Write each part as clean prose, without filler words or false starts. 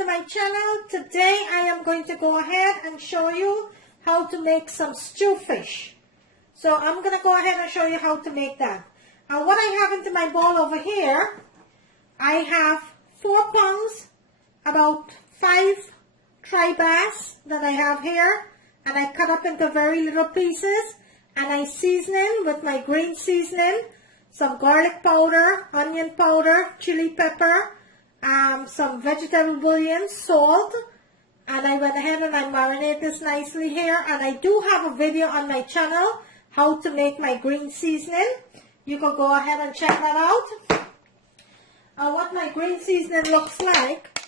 to my channel. Today I am going to go ahead and show you how to make some stew fish. So I'm going to go ahead and show you how to make that. And what I have into my bowl over here, I have 4 pounds, about 5 tri bass that I have here, and I cut up into very little pieces, and I season it with my green seasoning, some garlic powder, onion powder, chili pepper, some vegetable bouillon, salt, and I went ahead and I marinate this nicely here. And I do have a video on my channel how to make my green seasoning. You can go ahead and check that out. And what my green seasoning looks like,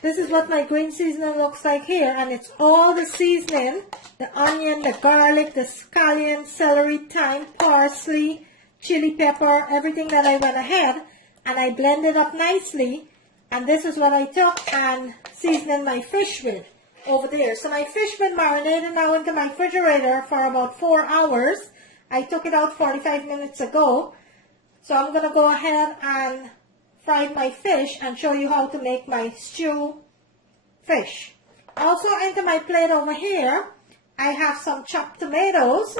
this is what my green seasoning looks like here, and it's all the seasoning, the onion, the garlic, the scallion, celery, thyme, parsley, chili pepper, everything that I went ahead and I blended up nicely. And this is what I took and seasoned my fish with over there. So my fish been marinated now into my refrigerator for about 4 hours. I took it out 45 minutes ago. So I'm going to go ahead and fry my fish and show you how to make my stew fish. Also into my plate over here, I have some chopped tomatoes.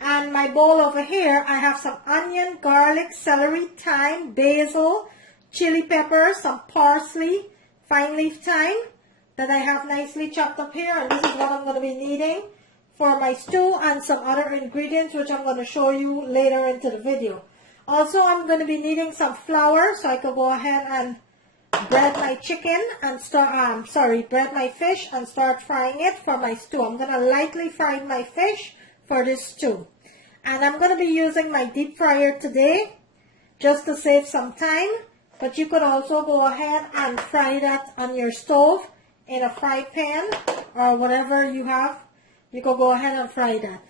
And my bowl over here, I have some onion, garlic, celery, thyme, basil, chili pepper, some parsley, fine leaf thyme that I have nicely chopped up here. And this is what I'm going to be needing for my stew, and some other ingredients which I'm going to show you later into the video. Also, I'm going to be needing some flour so I can go ahead and bread my chicken and bread my fish and start frying it for my stew. I'm going to lightly fry my fish for this stew. And I'm going to be using my deep fryer today just to save some time. But you could also go ahead and fry that on your stove in a fry pan or whatever you have. You could go ahead and fry that.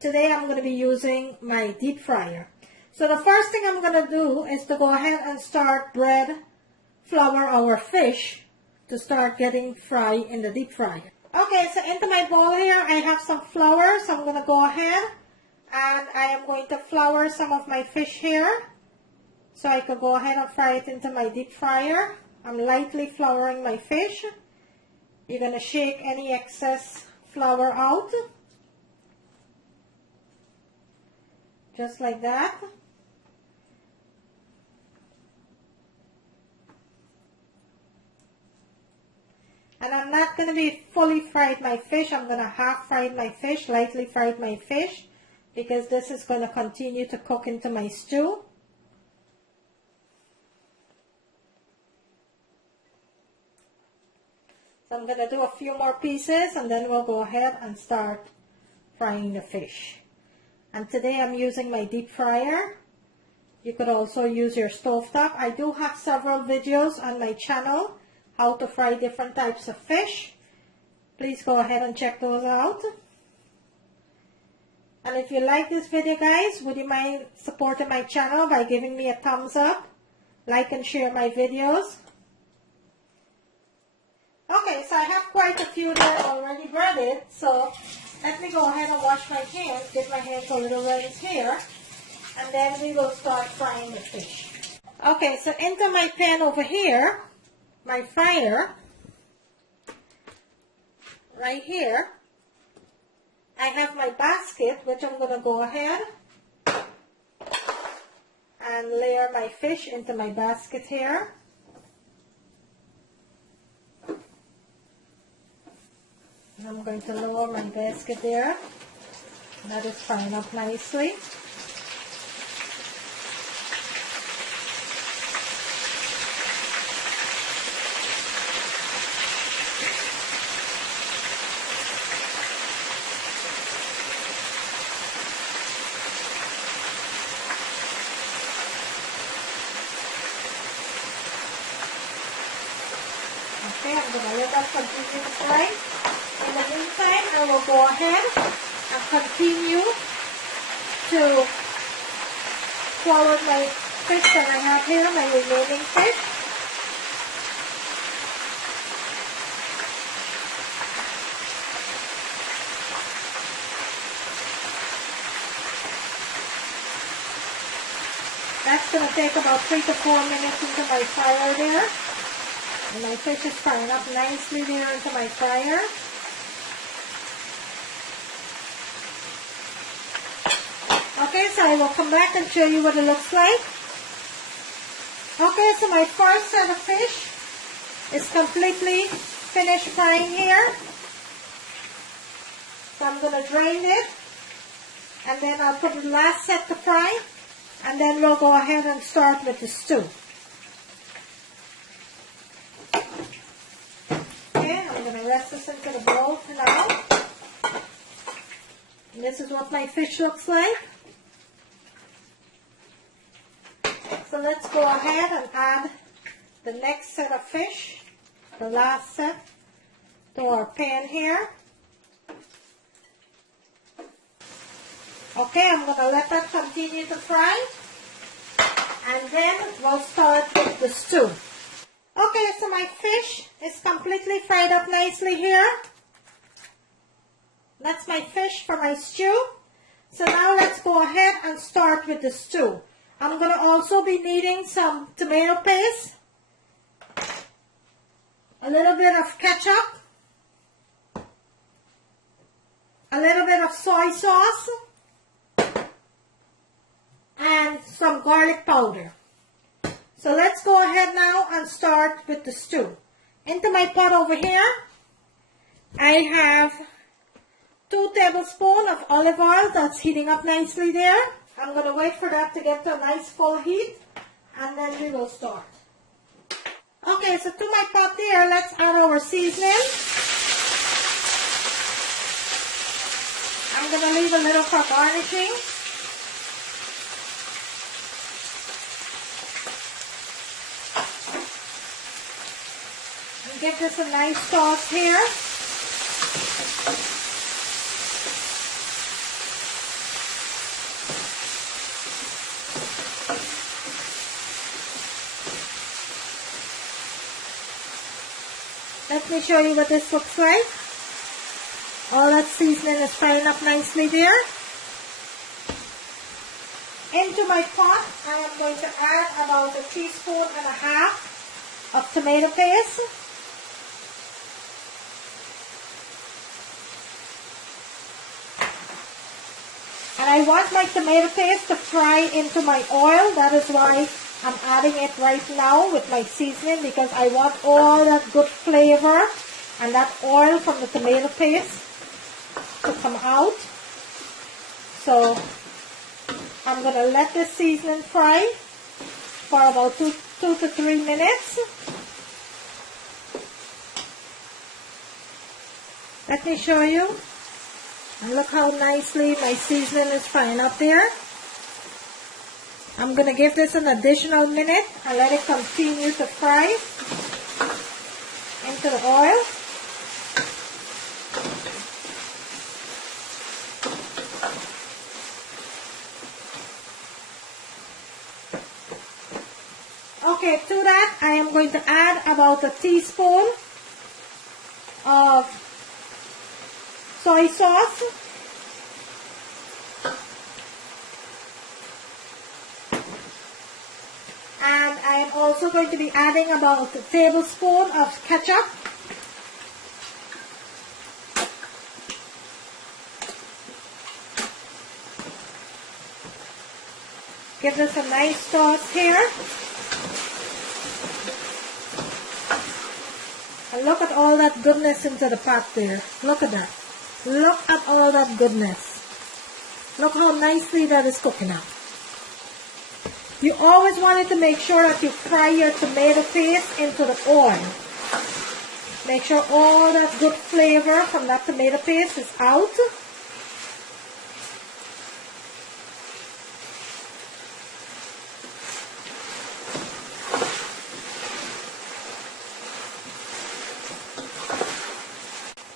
Today I'm going to be using my deep fryer. So the first thing I'm going to do is to go ahead and start flour our fish to start getting fried in the deep fryer. Okay, so into my bowl here I have some flour, so I'm going to go ahead and I am going to flour some of my fish here so I can go ahead and fry it into my deep fryer. I'm lightly flouring my fish. You're going to shake any excess flour out, just like that. And I'm not going to be fully fried my fish. I'm going to half fry my fish, lightly fry my fish, because this is going to continue to cook into my stew. So I'm going to do a few more pieces and then we'll go ahead and start frying the fish. And today I'm using my deep fryer. You could also use your stovetop. I do have several videos on my channel how to fry different types of fish. Please go ahead and check those out. And if you like this video, guys, would you mind supporting my channel by giving me a thumbs up, like and share my videos. Okay, so I have quite a few there already breaded, so let me go ahead and wash my hands, get my hands a little rinsed here, and then we will start frying the fish. Okay, so into my pan over here, my fryer, right here, I have my basket, which I'm going to go ahead and layer my fish into my basket here. And I'm going to lower my basket there. That is frying up nicely. Okay, I'm going to let that continue to fry. In the meantime, I will go ahead and continue to forward my fish that I have here, my remaining fish. That's going to take about 3 to 4 minutes into my fryer there. And my fish is frying up nicely there into my fryer. Okay, so I will come back and show you what it looks like. Okay, so my first set of fish is completely finished frying here. So I'm going to drain it. And then I'll put the last set to fry. And then we'll go ahead and start with the stew. Okay, I'm going to rest this into the bowl for now. And this is what my fish looks like. So let's go ahead and add the next set of fish, the last set, to our pan here. Okay, I'm going to let that continue to fry. And then we'll start with the stew. Okay, so my fish is completely fried up nicely here. That's my fish for my stew. So now let's go ahead and start with the stew. I'm going to also be needing some tomato paste, a little bit of ketchup, a little bit of soy sauce, and some garlic powder. So let's go ahead now and start with the stew. Into my pot over here, I have 2 tablespoons of olive oil that's heating up nicely there. I'm going to wait for that to get to a nice full heat, and then we will start. Okay, so to my pot there, let's add our seasoning. I'm going to leave a little for garnishing. And give this a nice toss here. Let me show you what this looks like. All that seasoning is frying up nicely there. Into my pot, I am going to add about 1.5 teaspoons of tomato paste. And I want my tomato paste to fry into my oil. That is why I'm adding it right now with my seasoning, because I want all that good flavor and that oil from the tomato paste to come out. So I'm going to let this seasoning fry for about 2 to 3 minutes. Let me show you. And look how nicely my seasoning is frying up there. I'm going to give this an additional minute and let it continue to fry into the oil. Okay, to that I am going to add about 1 teaspoon of soy sauce. And I am also going to be adding about 1 tablespoon of ketchup. Give this a nice toss here. And look at all that goodness into the pot there. Look at that. Look at all that goodness. Look how nicely that is cooking up. You always wanted to make sure that you fry your tomato paste into the oil. Make sure all that good flavor from that tomato paste is out.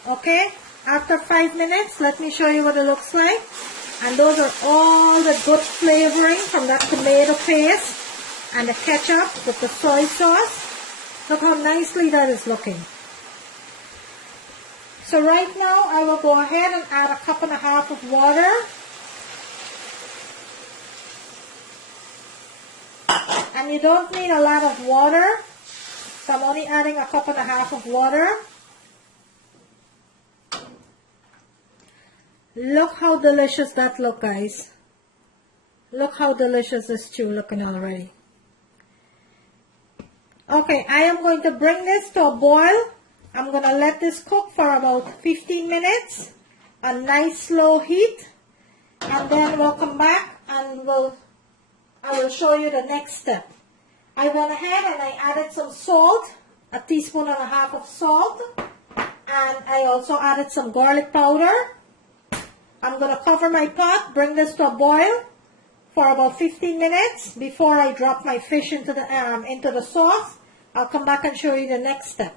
Okay, after 5 minutes, let me show you what it looks like. And those are all the good flavoring from that tomato paste and the ketchup with the soy sauce. Look how nicely that is looking. So right now I will go ahead and add 1.5 cups of water. And you don't need a lot of water. So So I'm only adding a cup and a half of water. Look how delicious that look, guys. Look how delicious this stew looking already. Okay, I am going to bring this to a boil. I'm going to let this cook for about 15 minutes. A nice slow heat. And then we'll come back and I will show you the next step. I went ahead and I added some salt. A teaspoon and a half of salt. And I also added some garlic powder. I'm going to cover my pot, bring this to a boil for about 15 minutes before I drop my fish into the sauce. I'll come back and show you the next step.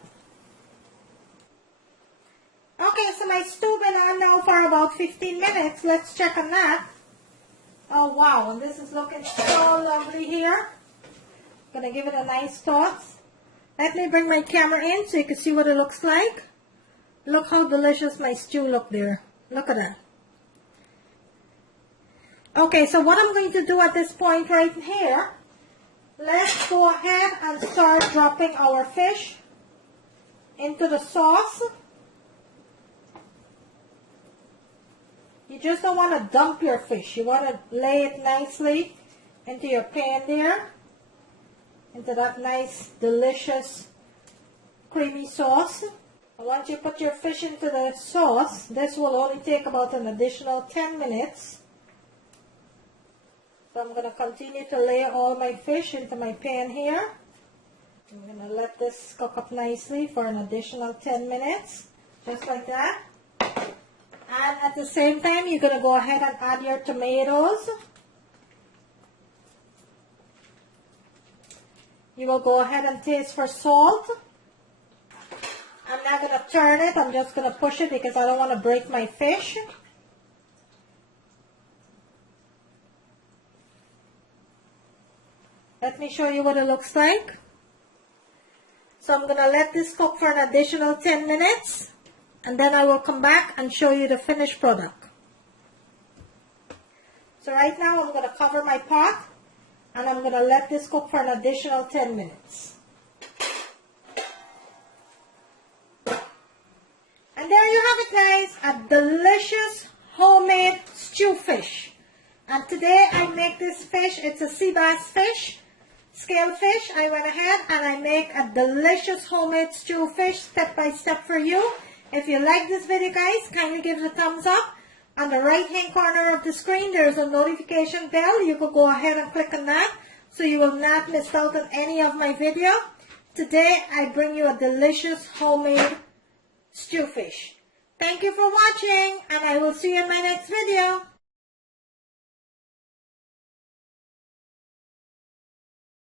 Okay, so my stew been on now for about 15 minutes. Let's check on that. Oh wow, and this is looking so lovely here. Gonna give it a nice toss. Let me bring my camera in so you can see what it looks like. Look how delicious my stew look there. Look at that. Okay, so what I'm going to do at this point right here, let's go ahead and start dropping our fish into the sauce. You just don't want to dump your fish. You want to lay it nicely into your pan there, into that nice, delicious, creamy sauce. And once you put your fish into the sauce, this will only take about an additional 10 minutes. So I'm going to continue to lay all my fish into my pan here. I'm going to let this cook up nicely for an additional 10 minutes, just like that. And at the same time, you're going to go ahead and add your tomatoes. You will go ahead and taste for salt. I'm not going to turn it, I'm just going to push it because I don't want to break my fish. Let me show you what it looks like. So I'm going to let this cook for an additional 10 minutes. And then I will come back and show you the finished product. So right now I'm going to cover my pot. And I'm going to let this cook for an additional 10 minutes. And there you have it, guys. A delicious homemade stew fish. And today I make this fish. It's a sea bass fish. Scale fish. I went ahead and I make a delicious homemade stew fish step by step for you. If you like this video, guys, kindly give it a thumbs up. On the right hand corner of the screen, there's a notification bell. You can go ahead and click on that so you will not miss out on any of my video. Today I bring you a delicious homemade stew fish. Thank you for watching and I will see you in my next video.